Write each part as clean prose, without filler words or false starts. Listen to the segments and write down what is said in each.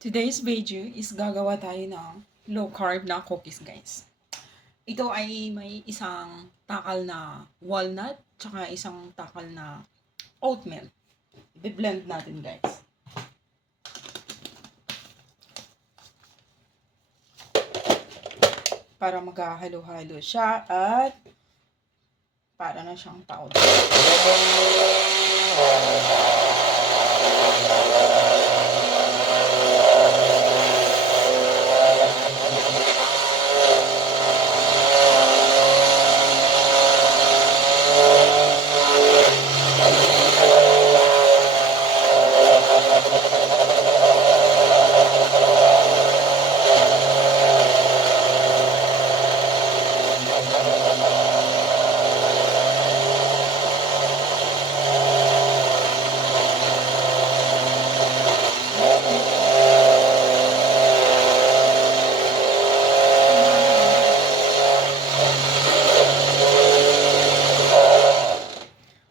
Today's video is gagawa tayo ng low carb na cookies, guys. Ito ay may isang takal na walnut, tsaka isang takal na oatmeal. I-blend natin, guys. Para magkahalo-halo siya at para na siyang powder.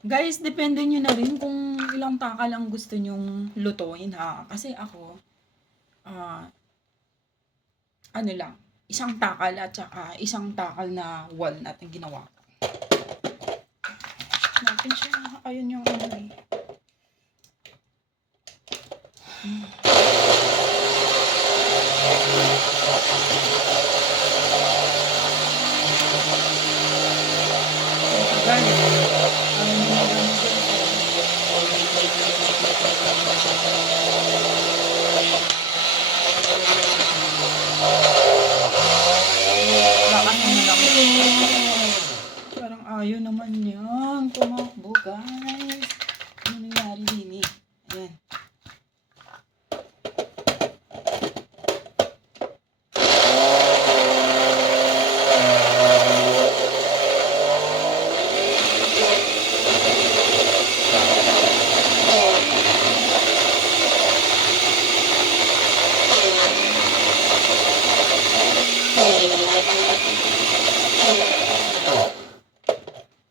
Guys, depende nyo na rin kung ilang takal ang gusto nyong lutuin, ha. Kasi ako, ano lang, isang takal at saka isang takal na walnut ang ginawa ko. Natin siya, ayun yung ano eh. Parang ayaw naman yan tumakbo, guys. Ano nangyari din eh? Ayan.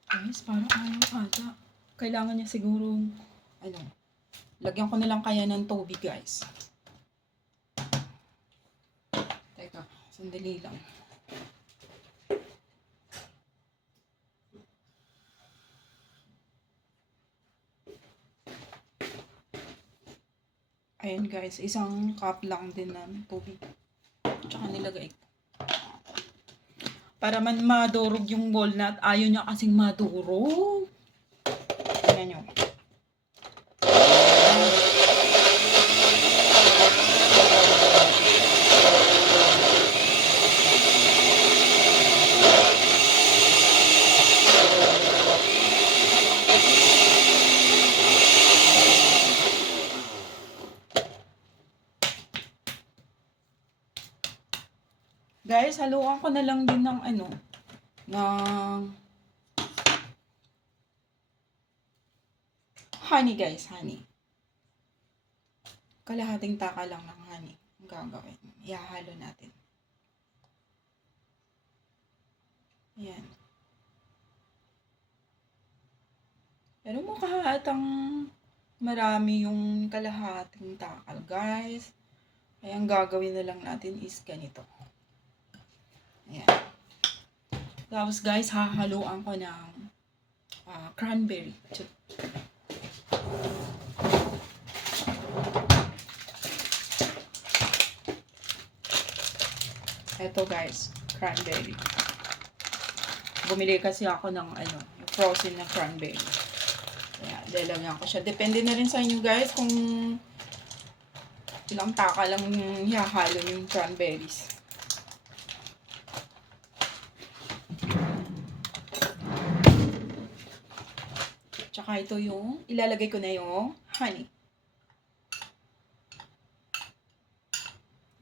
Guys, parang ayaw ata. Kailangan niya siguro, ano, lagyan ko na lang kaya ng tubig, guys. Teka, sandali lang. Ayan, guys, isang cup lang din ng tubig. Tsaka nilagay ko. Para man madurog yung walnut, ayaw niya kasing madurog. Tingnan nyo. Guys, haluan ko na lang din ng ano, ng honey, guys, honey. Kalahating taka lang ng honey ang gagawin. Ihahalo natin. Ayan. Pero mukha atang marami yung kalahating takal, guys. Kaya ang gagawin na lang natin is ganito. Ayan. Tapos, guys, hahaluan ko ng cranberry. Ito, guys, cranberry. Bumili kasi ako ng ano, frozen na cranberry. Kaya, lalagyan ko siya. Depende na rin sa inyo, guys, kung ilang taka lang hihalo yung cranberries. Tsaka ito yung, ilalagay ko na yung honey.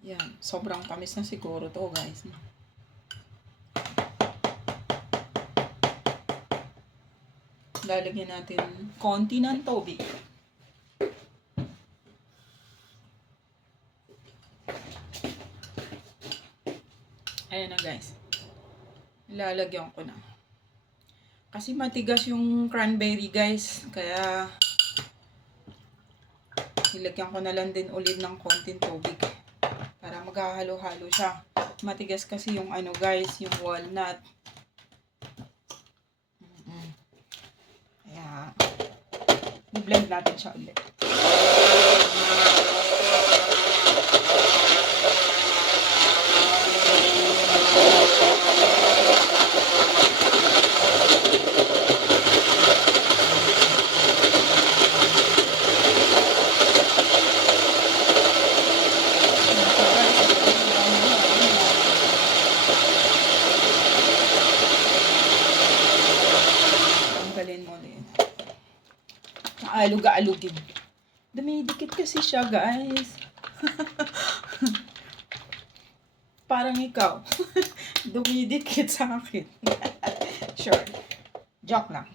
Yan, sobrang tamis na siguro to, guys. Lalagyan natin konti ng tubig. Ayan na, guys. Ilalagyan ko na. Kasi matigas yung cranberry, guys. Kaya ilagyan ko na lang din ulit ng konting tubig para maghahalo-halo siya. Matigas kasi yung ano guys, yung walnut. Kaya, i-blend natin siya ulit. Alug-alugin. Dumidikit kasi siya, guys. Parang ikaw. Dumidikit sa akin. Sure. Joke lang.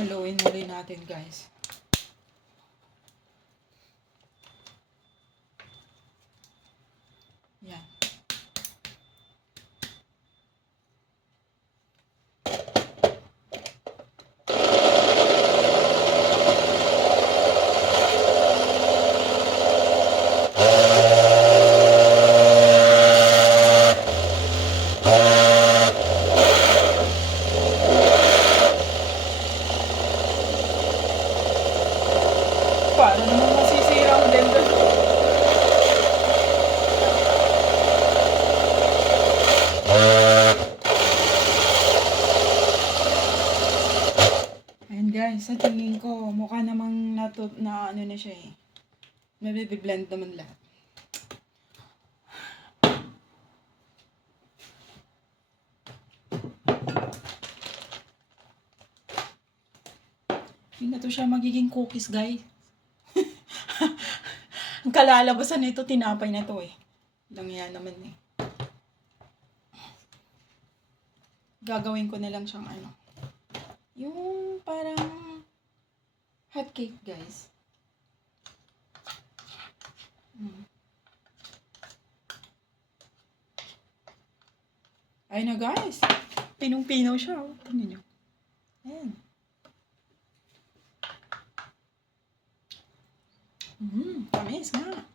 Haluin muli natin, guys. Yan. Paano naman masisira ang blender? Ayan guys, sa tingin ko, mukha namang na ano na siya eh. Nabiblend naman lahat. Hindi na to siya magiging cookies, guys. Ang kalalabasan nito, tinapay na to eh. Langya naman eh. Gagawin ko na lang siyang ano. Yung parang hot cake, guys. Ayun na guys. Pinong-pinaw siya. Oh. Tingnan nyo. Ayan. Tamis nga.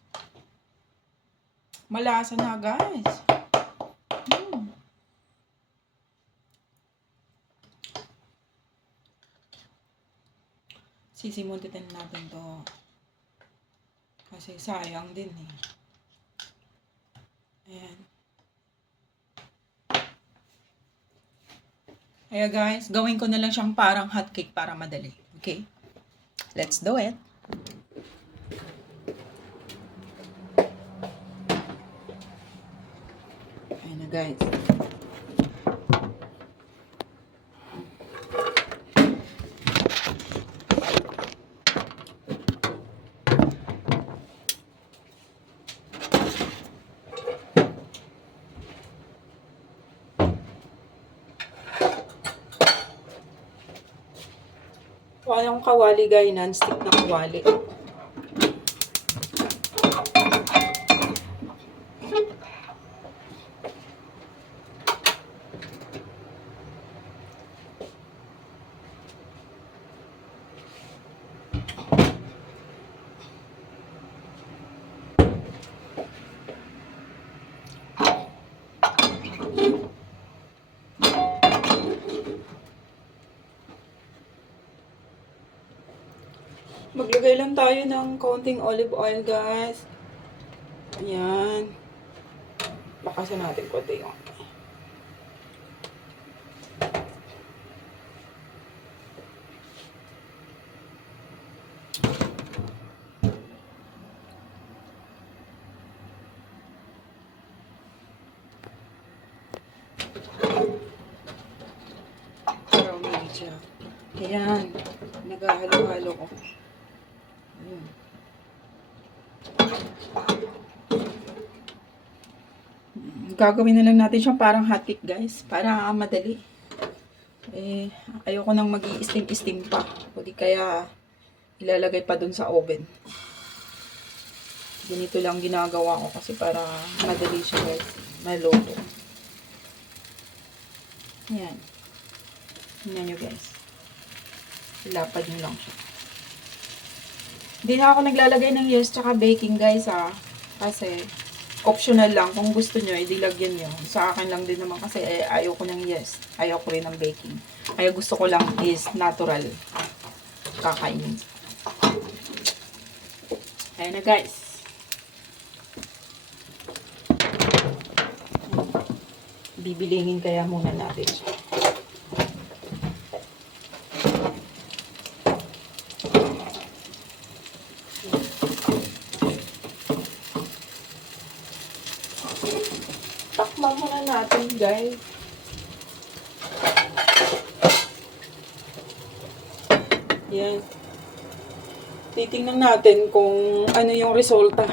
Malasa na guys. Sisimuntitin natin to. Kasi sayang din eh. Ayan. Kaya guys, gawin ko na lang siyang parang hotcake para madali. Okay? Let's do it. Ayan na guys. Parang kawali guys, non-stick na kawali. Maglagay lang tayo ng konting olive oil, guys. Ayan. Bakasan natin konti yung. Ayan. Naghahalo-halo ko. Ayan. Gagawin na lang natin siyang parang hotcake guys. Para madali. Eh, ayoko nang mag-i-steam pa. O di kaya ilalagay pa dun sa oven. Ganito lang ginagawa ko kasi para madali siya guys. Maluto. Ayan. Tingnan nyo guys. Ilapad nyo lang siya. Hindi na ako naglalagay ng yeast tsaka baking guys kasi optional lang. Kung gusto nyo, idilagyan nyo. Sa akin lang din naman kasi ayaw ko ng yeast. Ayaw ko rin ng baking. Kaya gusto ko lang is natural. Kakainin. Ayan na guys. Bibilingin kaya muna natin siya. Takman muna natin guys. Yan. Titingnan natin kung ano yung resulta.